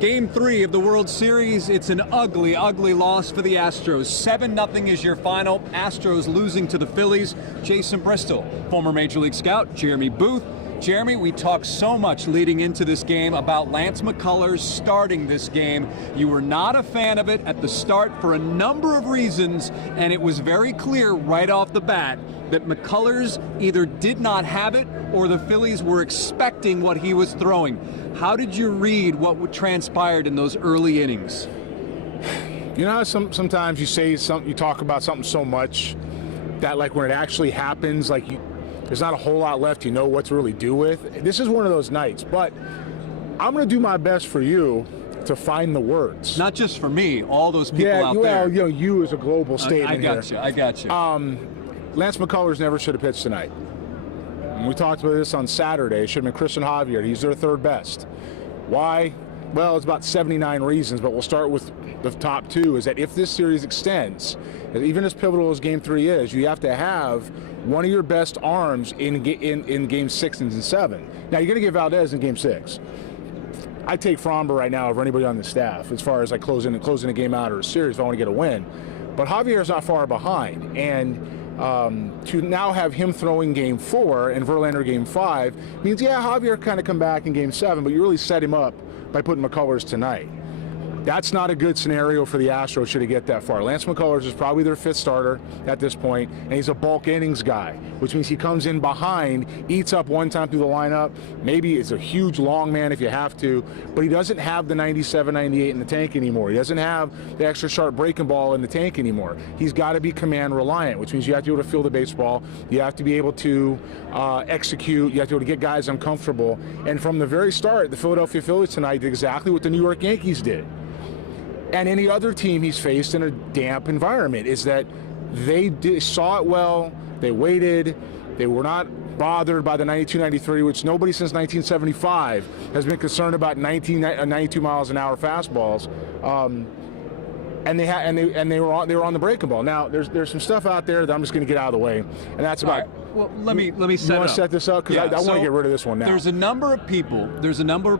Game 3 of the World Series, it's an ugly, ugly loss for the Astros. 7-0 is your final. Astros losing to the Phillies. Jason Bristol, former Major League scout, Jeremy Booth. Jeremy, we talked so much leading into this game about Lance McCullers starting this game. You were not a fan of it at the start for a number of reasons, and it was very clear right off the bat that McCullers either did not have it or the Phillies were expecting what he was throwing. How did you read what transpired in those early innings? You know, sometimes you say something, you talk about something so much that, like, when it actually happens, like, there's not a whole lot left you know what to really do with. This is one of those nights, but I'm going to do my best for you to find the words. Not just for me, all those people out there. Yeah, you as a global statement I got you. Lance McCullers never should have pitched tonight. We talked about this on Saturday. It should have been Christian Javier. He's their third best. Why? Well, it's about 79 reasons, but we'll start with the top two, is that if this series extends, even as pivotal as Game 3 is, you have to have one of your best arms in Game 6 and 7. Now, you're going to get Valdez in Game 6. I take Fromber right now over anybody on the staff as far as like closing a game out or a series if I want to get a win. But Javier's not far behind, and to now have him throwing Game 4 and Verlander Game 5 means, yeah, Javier kind of come back in Game 7, but you really set him up by putting McCullers tonight. That's not a good scenario for the Astros should he get that far. Lance McCullers is probably their fifth starter at this point, and he's a bulk innings guy, which means he comes in behind, eats up one time through the lineup. Maybe it's a huge long man if you have to, but he doesn't have the 97, 98 in the tank anymore. He doesn't have the extra sharp breaking ball in the tank anymore. He's got to be command reliant, which means you have to be able to feel the baseball. You have to be able to execute. You have to be able to get guys uncomfortable. And from the very start, the Philadelphia Phillies tonight did exactly what the New York Yankees did. And any other team he's faced in a damp environment, is that they saw it well, they waited, they were not bothered by the 92-93, which nobody since 1975 has been concerned about 92 miles an hour fastballs. And they were on the breaking ball. Now there's some stuff out there that I'm just going to get out of the way, and that's about. Right. Well, let me set it up. You want to set this up, because I want to get rid of this one now. There's a number of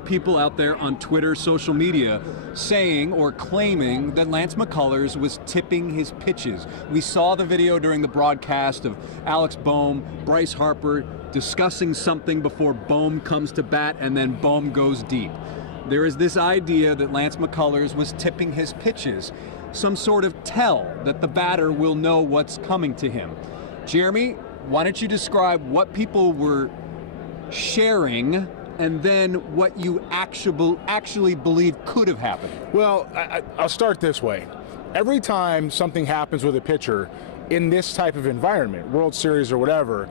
people out there on Twitter, social media, saying or claiming that Lance McCullers was tipping his pitches. We saw the video during the broadcast of Alex Bohm, Bryce Harper discussing something before Bohm comes to bat, and then Bohm goes deep. There is this idea that Lance McCullers was tipping his pitches, some sort of tell that the batter will know what's coming to him. Jeremy, why don't you describe what people were sharing and then what you actually believe could have happened? Well, I'll start this way. Every time something happens with a pitcher in this type of environment, World Series or whatever,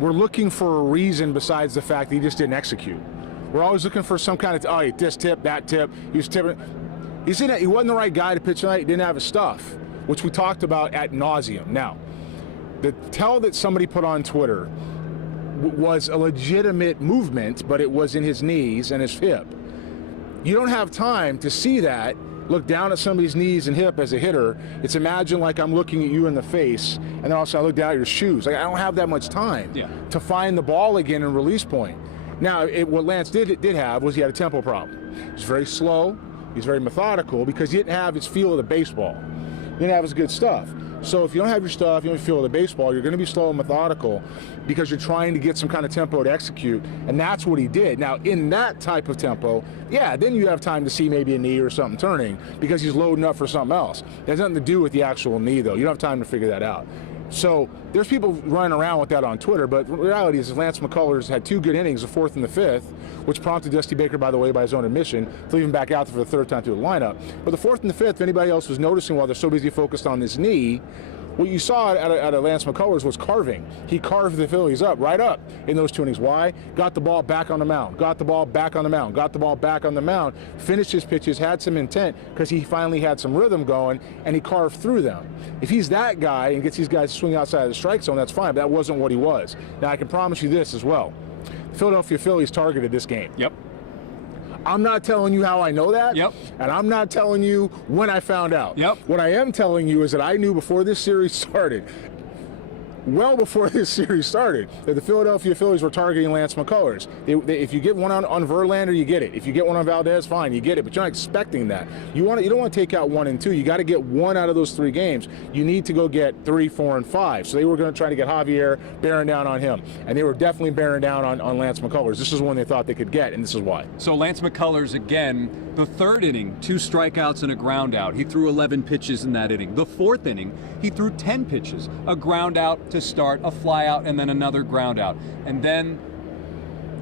we're looking for a reason besides the fact that he just didn't execute. We're always looking for some kind of, this tip, that tip. He was tipping. He wasn't the right guy to pitch tonight. He didn't have his stuff, which we talked about ad nauseum. Now, the tell that somebody put on Twitter was a legitimate movement, but it was in his knees and his hip. You don't have time to see that, look down at somebody's knees and hip as a hitter. It's imagine like I'm looking at you in the face, and then also I look down at your shoes. Like, I don't have that much time to find the ball again and release point. Now, what Lance did have was he had a tempo problem. He was very slow. He was very methodical because he didn't have his feel of the baseball. He didn't have his good stuff. So if you don't have your stuff, you don't feel the baseball, you're going to be slow and methodical because you're trying to get some kind of tempo to execute, and that's what he did. Now, in that type of tempo, then you have time to see maybe a knee or something turning because he's loading up for something else. It has nothing to do with the actual knee, though. You don't have time to figure that out. So there's people running around with that on Twitter, but the reality is Lance McCullers had two good innings, the fourth and the fifth, which prompted Dusty Baker, by the way, by his own admission, to leave him back out there for the third time through the lineup. But the fourth and the fifth, if anybody else was noticing while they're so busy focused on this knee, what you saw out of Lance McCullers was carving. He carved the Phillies right up in those two innings. Why? Got the ball back on the mound, got the ball back on the mound, got the ball back on the mound, finished his pitches, had some intent because he finally had some rhythm going, and he carved through them. If he's that guy and gets these guys to swing outside of the strike zone, that's fine, but that wasn't what he was. Now, I can promise you this as well. The Philadelphia Phillies targeted this game. Yep. I'm not telling you how I know that, Yep. and I'm not telling you when I found out. Yep. What I am telling you is that I knew before this series started. well before this series started, that the Philadelphia Phillies were targeting Lance McCullers. If you get one on Verlander, you get it. If you get one on Valdez, fine, you get it. But you're not expecting that. You don't want to take out 1 and 2. You got to get 1 out of those 3 games. You need to go get 3, 4, and 5. So they were going to try to get Javier, bearing down on him. And they were definitely bearing down on Lance McCullers. This is one they thought they could get, and this is why. So Lance McCullers, again, the 3rd inning, 2 strikeouts and a ground out. He threw 11 pitches in that inning. The 4th inning, he threw 10 pitches, a ground out to start, a fly out, and then another ground out. And then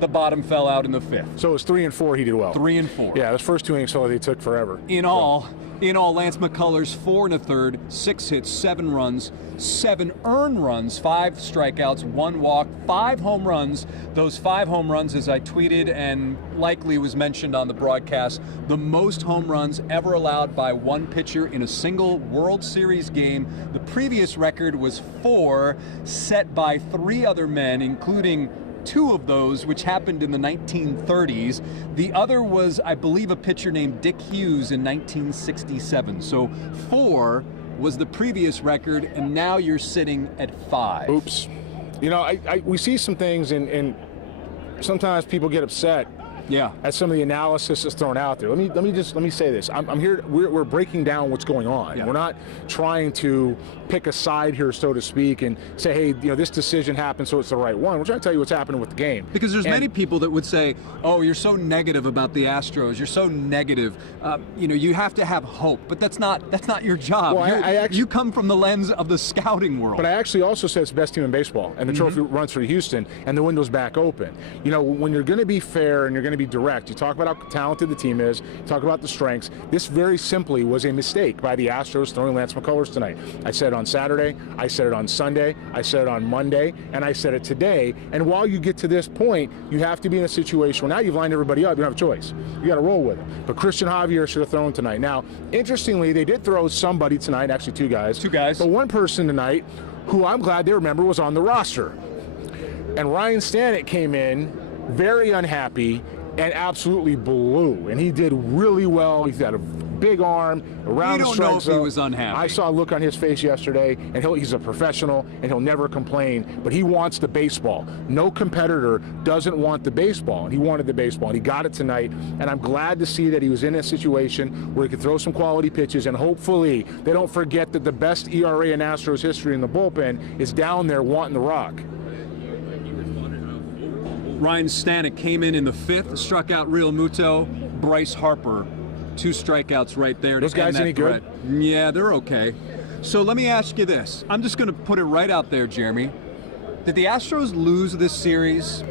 the bottom fell out in the 5th. So it was 3 and 4 he did well. 3 and 4. Yeah, those first 2 innings, they took forever. In all, Lance McCullers, 4 1/3, 6 hits, 7 runs, 7 earned runs, 5 strikeouts, 1 walk, 5 home runs. Those 5 home runs, as I tweeted and likely was mentioned on the broadcast, the most home runs ever allowed by one pitcher in a single World Series game. The previous record was 4, set by 3 other men, including 2 of those, which happened in the 1930s. The other was, I believe, a pitcher named Dick Hughes in 1967. So 4 was the previous record, and now you're sitting at 5. Oops. You know, we see some things, and sometimes people get upset. Yeah. As some of the analysis is thrown out there. Let me say this. I'm here. We're breaking down what's going on. Yeah. We're not trying to pick a side here, so to speak, and say, hey, this decision happened, so it's the right one. We're trying to tell you what's happening with the game. Because there's many people that would say, oh, you're so negative about the Astros. You're so negative. You have to have hope, but that's not your job. Well, you come from the lens of the scouting world. But I actually also said it's the best team in baseball, and the trophy runs for Houston, and the window's back open. When you're going to be fair and you're going to be direct, you talk about how talented the team is, you talk about the strengths. This very simply was a mistake by the Astros throwing Lance McCullers tonight. I said it on Saturday, I said it on Sunday, I said it on Monday, and I said it today. And while you get to this point, you have to be in a situation where now you've lined everybody up. You don't have a choice. You got to roll with it. But Christian Javier should have thrown tonight. Now, interestingly, they did throw somebody tonight, actually 2 guys. 2 guys. But one person tonight, who I'm glad they remember, was on the roster. And Ryan Stanek came in very unhappy and absolutely blew. And he did really well. He's got a big arm, around the strike zone. You don't know if he was unhappy. I saw a look on his face yesterday, and he's a professional, and he'll never complain, but he wants the baseball. No competitor doesn't want the baseball, and he wanted the baseball, and he got it tonight, and I'm glad to see that he was in a situation where he could throw some quality pitches, and hopefully they don't forget that the best ERA in Astros history in the bullpen is down there wanting the rock. Ryan Stanek came in the 5th, struck out Real Muto, Bryce Harper. 2 strikeouts right there. Those guys any good? Yeah, they're okay. So let me ask you this. I'm just going to put it right out there, Jeremy. Did the Astros lose this series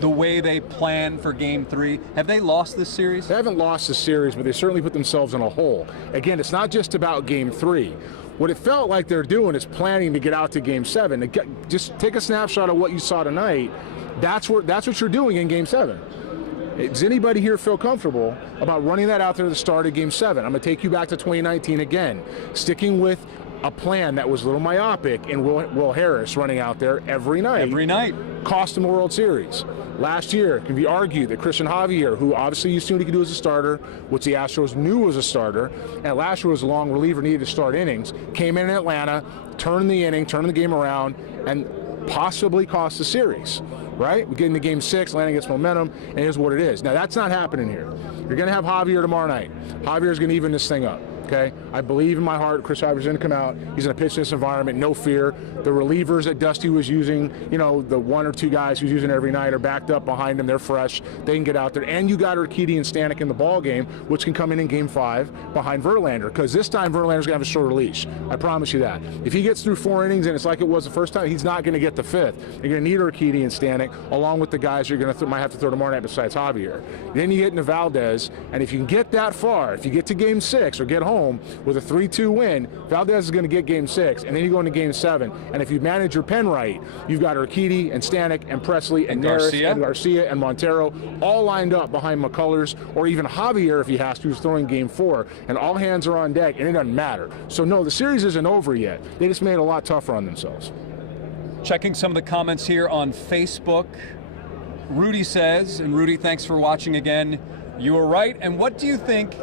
the way they planned for Game 3? Have they lost this series? They haven't lost the series, but they certainly put themselves in a hole. Again, it's not just about Game 3. What it felt like they're doing is planning to get out to Game 7. Just take a snapshot of what you saw tonight. That's what you're doing in Game 7. Does anybody here feel comfortable about running that out there at the start of Game 7? I'm going to take you back to 2019 again, sticking with a plan that was a little myopic, and Will Harris running out there every night. Every night. Cost him a World Series. Last year, it can be argued that Christian Javier, who obviously you assumed he could do as a starter, which the Astros knew was a starter, and last year was a long reliever, needed to start innings, came in Atlanta, turned the inning, turned the game around, and possibly cost the series. Right? We get into Game 6, Atlanta gets momentum, and here's what it is. Now, that's not happening here. You're going to have Javier tomorrow night. Javier's going to even this thing up. Okay, I believe in my heart Chris Javier's going to come out. He's going to pitch in this environment, no fear. The relievers that Dusty was using, the 1 or 2 guys who's using every night are backed up behind him. They're fresh. They can get out there. And you got Urquidy and Stanek in the ball game, which can come in Game 5 behind Verlander, because this time Verlander's going to have a shorter leash. I promise you that. If he gets through 4 innings and it's like it was the first time, he's not going to get the 5th. You're going to need Urquidy and Stanek, along with the guys you're going to might have to throw tomorrow night besides Javier. Then you get into Valdez, and if you can get that far, if you get to Game 6 or get home with a 3-2 win, Valdez is going to get Game 6, and then you go into Game 7. And if you manage your pen right, you've got Urquidy and Stanek and Presley and Neris and Garcia and Montero all lined up behind McCullers, or even Javier if he has to, who's throwing Game 4, and all hands are on deck, and it doesn't matter. So no, the series isn't over yet. They just made it a lot tougher on themselves. Checking some of the comments here on Facebook. Rudy says, and Rudy, thanks for watching again. You were right. And what do you think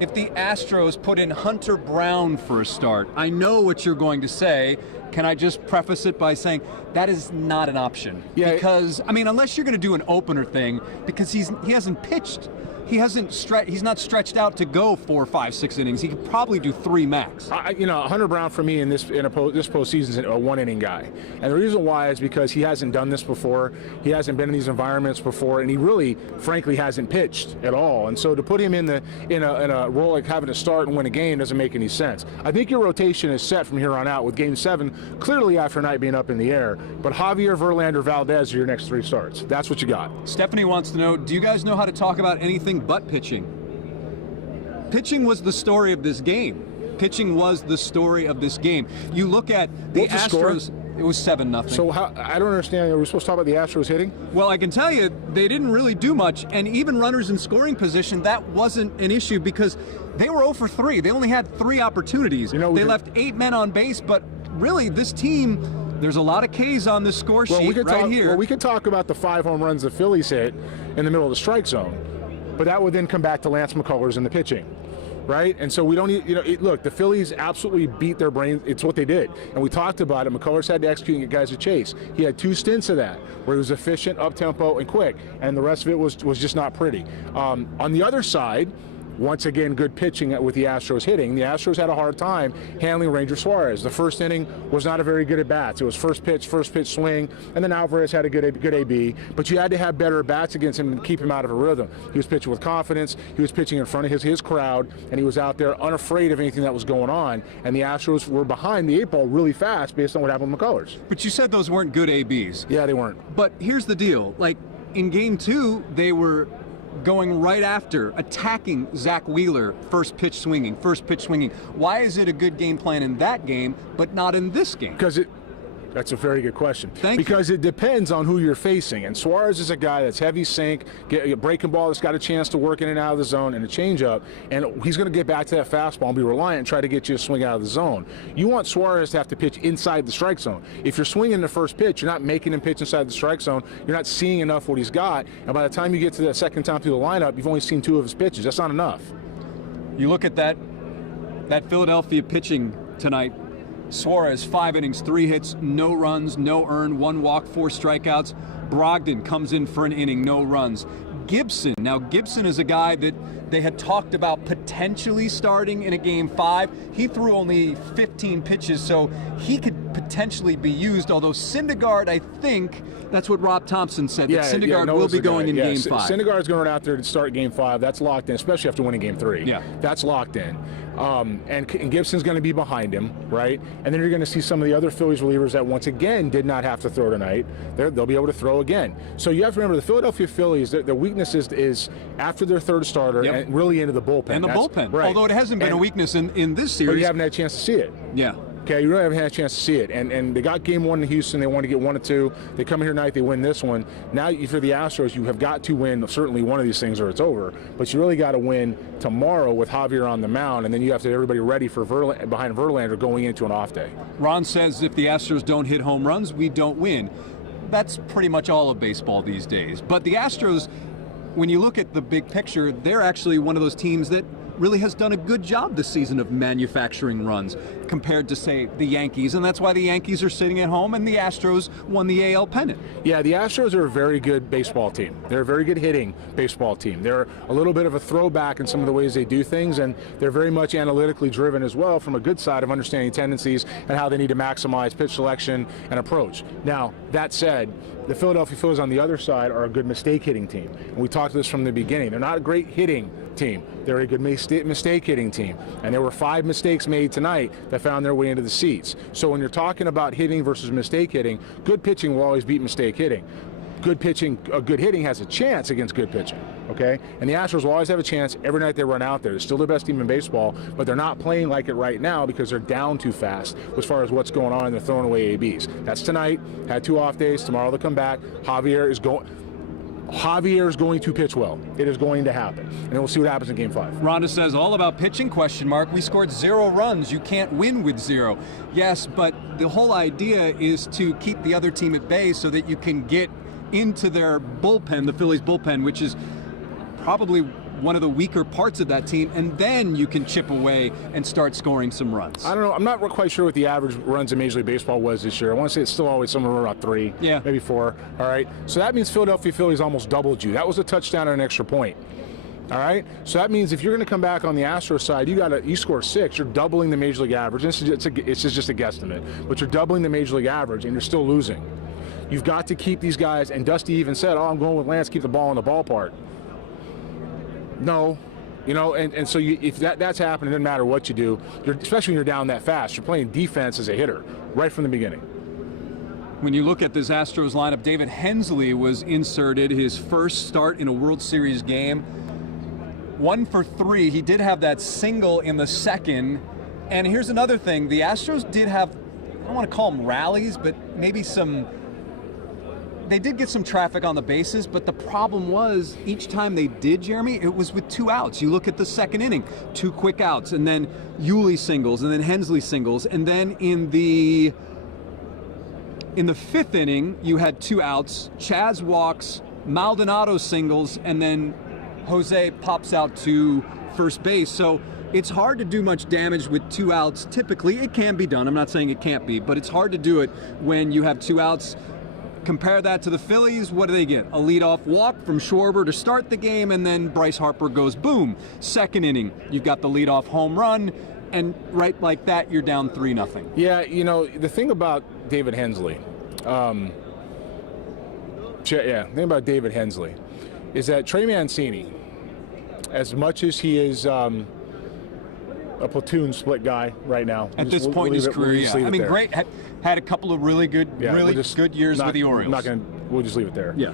if the Astros put in Hunter Brown for a start? I know what you're going to say. Can I just preface it by saying that is not an option? Yeah. Because, I mean, unless you're going to do an opener thing, because he hasn't pitched. He's not stretched out to go 4, 5, 6 innings. He could probably do 3 max. Hunter Brown for me this postseason is a one-inning guy, and the reason why is because he hasn't done this before. He hasn't been in these environments before, and he really, frankly, hasn't pitched at all. And so to put him in a role like having to start and win a game doesn't make any sense. I think your rotation is set from here on out with Game 7 clearly after night being up in the air. But Javier, Verlander, Valdez are your next 3 starts. That's what you got. Stephanie wants to know: do you guys know how to talk about anything but pitching? Pitching was the story of this game. Pitching was the story of this game. You look at the Astros. It was 7-0. So I don't understand. Are we supposed to talk about the Astros hitting? Well, I can tell you they didn't really do much, and even runners in scoring position, that wasn't an issue because they were 0 for 3. They only had 3 opportunities. They left 8 men on base, but really this team, there's a lot of Ks on this score sheet here. Well, we could talk about the 5 home runs the Phillies hit in the middle of the strike zone, but that would then come back to Lance McCullers in the pitching, right? And so we don't need, look, the Phillies absolutely beat their brains. It's what they did. And we talked about it. McCullers had to execute and get guys to chase. He had 2 stints of that where he was efficient, up-tempo, and quick. And the rest of it was just not pretty. On the other side, once again, good pitching with the Astros hitting. The Astros had a hard time handling Ranger Suarez. The first inning was not a very good at-bats. It was first pitch swing, and then Alvarez had a good AB. But you had to have better at-bats against him and keep him out of a rhythm. He was pitching with confidence. He was pitching in front of his crowd, and he was out there unafraid of anything that was going on. And the Astros were behind the 8 ball really fast based on what happened with McCullers. But you said those weren't good ABs. Yeah, they weren't. But here's the deal. Like, in Game 2, they were going right after, attacking Zach Wheeler, first pitch swinging. Why is it a good game plan in that game, but not in this game? That's a very good question. Because it depends on who you're facing. And Suarez is a guy that's heavy sink, a breaking ball that's got a chance to work in and out of the zone and a changeup. And he's going to get back to that fastball and be reliant and try to get you to swing out of the zone. You want Suarez to have to pitch inside the strike zone. If you're swinging the first pitch, you're not making him pitch inside the strike zone. You're not seeing enough what he's got. And by the time you get to the second time through the lineup, you've only seen 2 of his pitches. That's not enough. You look at that Philadelphia pitching tonight. Suarez, 5 innings, 3 hits, no runs, no earned, 1 walk, 4 strikeouts. Brogdon comes in for an inning, no runs. Gibson is a guy that they had talked about potentially starting in a Game 5. He threw only 15 pitches, so he could potentially be used, although Syndergaard, I think, that's what Rob Thompson said, that Syndergaard will be going in Game 5. Syndergaard's going out there to start Game 5. That's locked in, especially after winning Game 3. Yeah. That's locked in. And Gibson's going to be behind him, right? And then you're going to see some of the other Phillies relievers that once again did not have to throw tonight. They'll be able to throw again. So you have to remember the Philadelphia Phillies, their weakness is after their 3rd starter and really into the bullpen. And the bullpen. Right. Although it hasn't been a weakness in this series. But you haven't had a chance to see it. Yeah. Okay, you really haven't had a chance to see it. And they got Game 1 in Houston. They want to get 1 or 2. They come here tonight, they win this one. Now, for the Astros, you have got to win certainly one of these things or it's over. But you really got to win tomorrow with Javier on the mound, and then you have to have everybody ready for behind Verlander going into an off day. Ron says if the Astros don't hit home runs, we don't win. That's pretty much all of baseball these days. But the Astros, when you look at the big picture, they're actually one of those teams that really has done a good job this season of manufacturing runs compared to, say, the Yankees, and that's why the Yankees are sitting at home and the Astros won the AL pennant. Yeah, the Astros are a very good baseball team. They're a very good hitting baseball team. They're a little bit of a throwback in some of the ways they do things, and they're very much analytically driven as well from a good side of understanding tendencies and how they need to maximize pitch selection and approach. Now, that said, the Philadelphia Phillies on the other side are a good mistake hitting team. And we talked this from the beginning. They're not a great hitting team. They're a good mistake hitting team. And there were 5 mistakes made tonight that found their way into the seats. So when you're talking about hitting versus mistake hitting, good pitching will always beat mistake hitting. Good hitting has a chance against good pitching, okay? And the Astros will always have a chance every night they run out there. They're still the best team in baseball, but they're not playing like it right now because they're down too fast as far as what's going on and they're throwing away ABs. That's tonight. Had 2 off days. Tomorrow they'll come back. Javier is going to pitch well. It is going to happen. And we'll see what happens in Game 5. Rhonda says, all about pitching, ? We scored 0 runs. You can't win with 0. Yes, but the whole idea is to keep the other team at bay so that you can get into their bullpen, the Phillies bullpen, which is probably one of the weaker parts of that team, and then you can chip away and start scoring some runs. I don't know. I'm not quite sure what the average runs in Major League Baseball was this year. I want to say it's still always somewhere around 3, maybe 4. All right. So that means Philadelphia Phillies almost doubled you. That was a touchdown and an extra point. All right. So that means if you're going to come back on the Astros side, you score 6. You're doubling the Major League average. It's just a guesstimate, but you're doubling the Major League average, and you're still losing. You've got to keep these guys. And Dusty even said, "Oh, I'm going with Lance. Keep the ball in the ballpark." No. You know, and so if that's happening, it doesn't matter what you do, especially when you're down that fast. You're playing defense as a hitter right from the beginning. When you look at this Astros lineup, David Hensley was inserted, his first start in a World Series game. 1 for 3. He did have that single in the second. And here's another thing. The Astros did have, I don't want to call them rallies, but maybe they did get some traffic on the bases, but the problem was each time they did, Jeremy, it was with 2 outs. You look at the second inning, 2 quick outs, and then Yuli singles, and then Hensley singles, and then in the 5th inning, you had 2 outs, Chaz walks, Maldonado singles, and then Jose pops out to first base. So it's hard to do much damage with 2 outs. Typically, it can be done. I'm not saying it can't be, but it's hard to do it when you have 2 outs. Compare that to the Phillies. What do they get? A leadoff walk from Schwarber to start the game, and then Bryce Harper goes boom. Second inning, you've got the leadoff home run, and right like that, you're down 3-0. Yeah, you know, the thing about David Hensley, the thing about David Hensley is that Trey Mancini, as much as he is a platoon split guy right now. At this point in his career, I mean, great. Had a couple of really good, good years with the Orioles. We'll just leave it there. Yeah.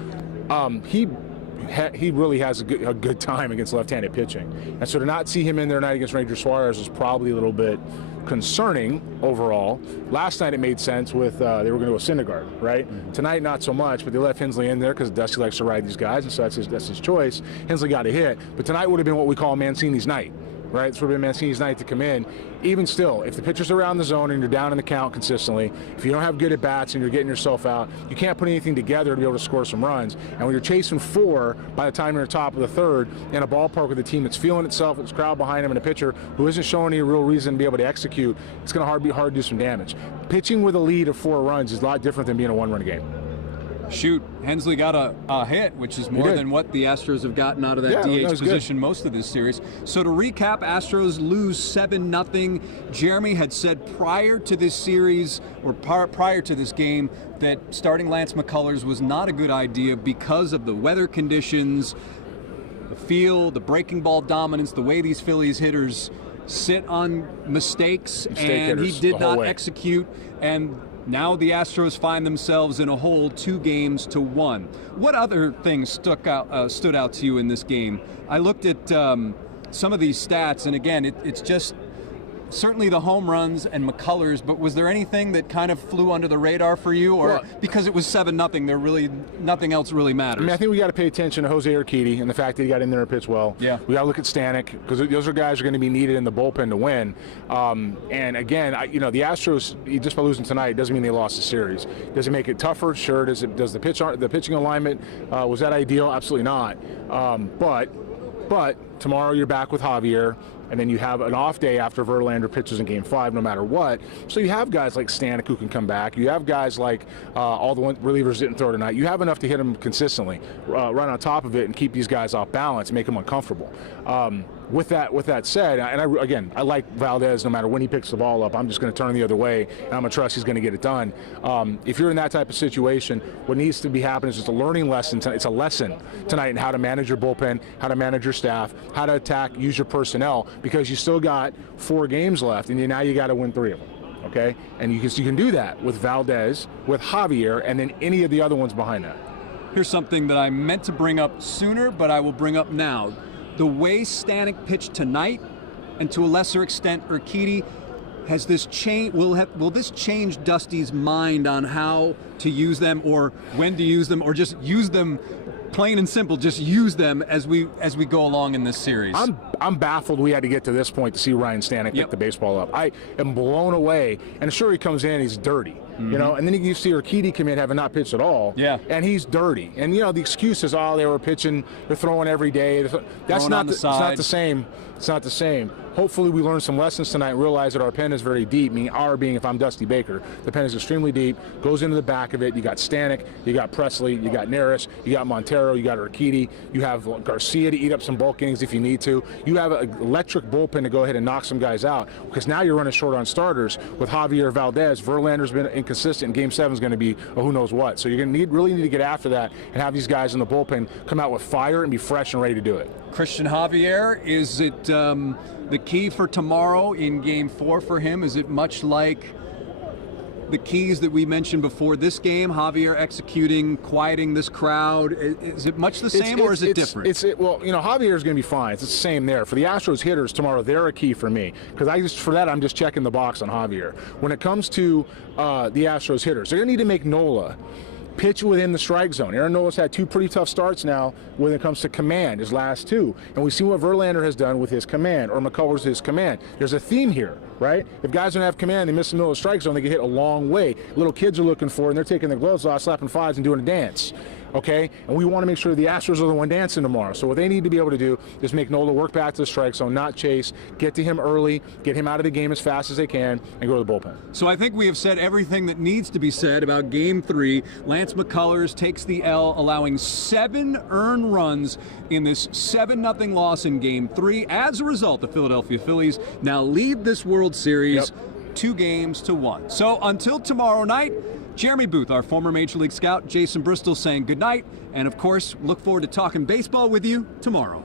He really has a good time against left-handed pitching, and so to not see him in there tonight against Ranger Suarez is probably a little bit concerning overall. Last night it made sense with they were going to go Syndergaard, right? Mm-hmm. Tonight not so much, but they left Hensley in there because Dusty likes to ride these guys, and so that's his choice. Hensley got a hit, but tonight would have been what we call Mancini's night. Right, it's would have been Mancini's night to come in. Even still, if the pitcher's around the zone and you're down in the count consistently, if you don't have good at bats and you're getting yourself out, you can't put anything together to be able to score some runs. And when you're chasing 4 by the time you're at the top of the 3rd in a ballpark with a team that's feeling itself, with its crowd behind them, and a pitcher who isn't showing any real reason to be able to execute, it's going to be hard to do some damage. Pitching with a lead of 4 runs is a lot different than being a 1-run game. Shoot, Hensley got a hit, which is more than what the Astros have gotten out of that DH position most of this series. So to recap, Astros lose 7-0. Jeremy had said prior to this series, or prior to this game, that starting Lance McCullers was not a good idea because of the weather conditions, the feel, the breaking ball dominance, the way these Phillies hitters sit on mistakes, and he did not execute. And now the Astros find themselves in a hole 2-1. What other things stood out to you in this game? I looked at some of these stats, and again, it's just certainly the home runs and McCullers, but was there anything that kind of flew under the radar for you, or because it was 7-0, there really nothing else really matters? I mean, I think we got to pay attention to Jose Urquidy and the fact that he got in there and pitched well. Yeah. We got to look at Stanek because those are guys who are going to be needed in the bullpen to win. And again, the Astros, just by losing tonight, doesn't mean they lost the series. Does it make it tougher? Sure. Does the pitching alignment was that ideal? Absolutely not. But tomorrow you're back with Javier, and then you have an off day after Verlander pitches in Game 5, no matter what. So you have guys like Stanek who can come back. You have guys like all the relievers didn't throw tonight. You have enough to hit them consistently, run on top of it, and keep these guys off balance, make them uncomfortable. With that said, and I like Valdez no matter when he picks the ball up. I'm just going to turn the other way, and I'm going to trust he's going to get it done. If you're in that type of situation, what needs to be happening is just a learning lesson. It's a lesson tonight in how to manage your bullpen, how to manage your staff, how to attack, use your personnel, because you still got 4 games left, and now you got to win 3 of them. Okay, and you can do that with Valdez, with Javier, and then any of the other ones behind that. Here's something that I meant to bring up sooner, but I will bring up now. The way Stanek pitched tonight, and to a lesser extent Urquidy, has this change? Will this change Dusty's mind on how to use them, or when to use them, or just use them, plain and simple? Just use them as we go along in this series. I'm baffled we had to get to this point to see Ryan Stanek pick the baseball up. I am blown away. And sure, he comes in, he's dirty. You know, and then you see Urquidy come in having not pitched at all, and he's dirty. And, you know, the excuse is, oh, they were pitching, they're throwing every day. That's not it's not the same. It's not the same. Hopefully we learn some lessons tonight and realize that our pen is very deep, meaning our being if I'm Dusty Baker. The pen is extremely deep, goes into the back of it. You got Stanek, you got Presley, you got Neris, you got Montero, you got Urquidy, you have Garcia to eat up some bulk innings if you need to. You have an electric bullpen to go ahead and knock some guys out, because now you're running short on starters with Javier Valdez. Verlander's been inconsistent. Game 7 is going to be who knows what. So you're going to really need to get after that and have these guys in the bullpen come out with fire and be fresh and ready to do it. Christian Javier, is it the key for tomorrow in Game 4 for him? Is it much like the keys that we mentioned before this game, Javier executing, quieting this crowd? Is it much the same or is it different? Well, you know, Javier is going to be fine. It's the same there. For the Astros hitters tomorrow, they're a key for me, because I'm just checking the box on Javier. When it comes to the Astros hitters, they're going to need to make Nola pitch within the strike zone. Aaron Nola's had 2 pretty tough starts now when it comes to command, his last 2. And we've seen what Verlander has done with his command, or McCullers his command. There's a theme here, right? If guys don't have command, they miss the middle of the strike zone, they get hit a long way. Little kids are looking for it, and they're taking their gloves off, slapping 5s and doing a dance. Okay, and we want to make sure the Astros are the one dancing tomorrow. So what they need to be able to do is make Nola work back to the strike zone, not chase, get to him early, get him out of the game as fast as they can, and go to the bullpen. So I think we have said everything that needs to be said about Game 3. Lance McCullers takes the L, allowing 7 earned runs in this 7-0 loss in Game 3. As a result, the Philadelphia Phillies now lead this World Series 2-1. So until tomorrow night, Jeremy Booth, our former Major League scout, Jason Bristol saying goodnight, and of course, look forward to talking baseball with you tomorrow.